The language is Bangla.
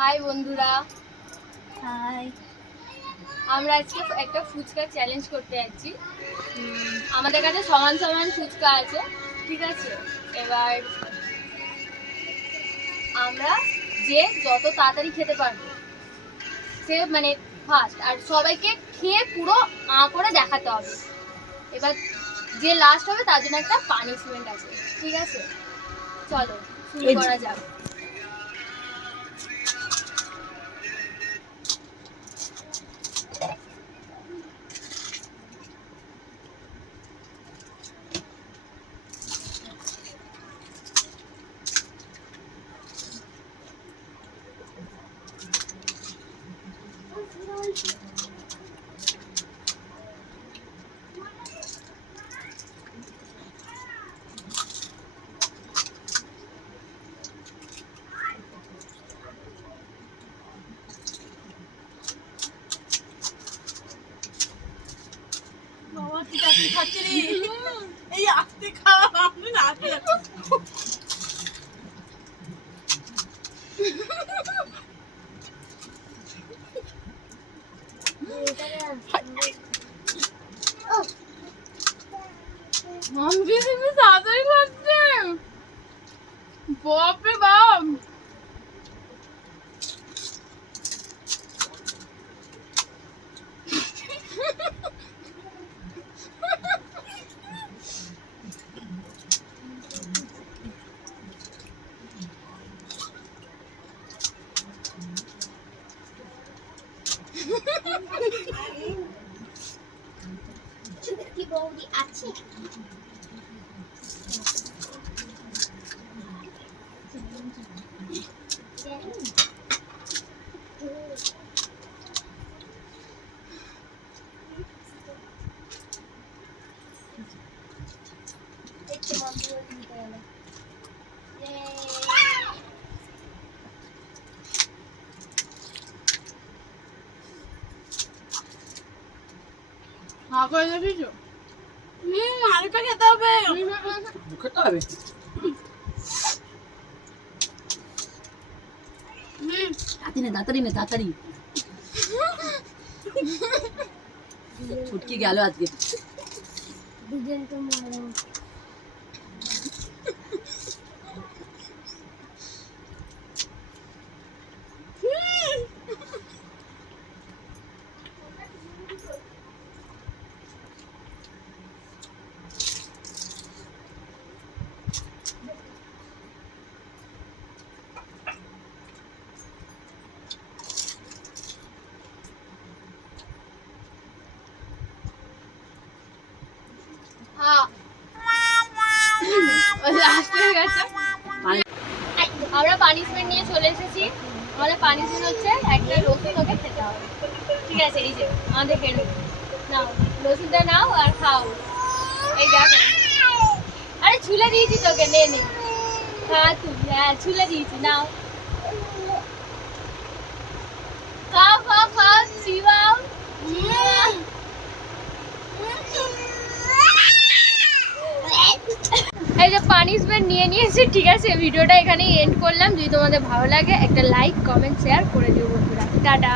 হাই বন্ধুরা, হাই। আমরা আজকে একটা ফুচকা চ্যালেঞ্জ করতে যাচ্ছি। আমাদের কাছে সমান সমান ফুচকা আছে, ঠিক আছে? এবার আমরা যে যত তাড়াতাড়ি খেতে পারবো সে মানে ফার্স্ট, আর সবাইকে খেয়ে পুরো করে দেখাতে হবে। এবার যে লাস্ট হবে তার জন্য একটা পানিশমেন্ট আছে, ঠিক আছে? চলো শুরু করা যাক। বাবা ঠিক আছে খাচ্ছে রে। এই আস্তে খাওয়া আমি না মামকে তুমি তাড়াতাড়ি খাচ্ছে। বাপরে বাপ। কি বৌদি আছে? আরেকটা খেতে হবে। খেতে হবে তাড়াতাড়ি নে তাড়াতাড়ি ছুটকি গেল আজকে। দুজন তো মারো। আমরা পানিশমেন্ট নিয়ে চলে এসেছি। আমাদের পানিশমেন্ট হচ্ছে একটা রসুন ওকে খেতে হবে, ঠিক আছে? এই যে আমাদের হেরো, নাও রসুনটা নাও আর খাও। এই দেখো, আরে ছুলে দিয়েছি তোকে, নে নে খা তুই। হ্যাঁ ছুলে দিয়েছি, নাও খাও খাও খাও, চিবাও। এই যে পানিশমেন্ট নিয়ে নিয়েছি, ঠিক আছে? ভিডিওটা এখানেই এন্ড করলাম। যদি তোমাদের ভালো লাগে একটা লাইক কমেন্ট শেয়ার করে দিও বন্ধুরা। টাটা।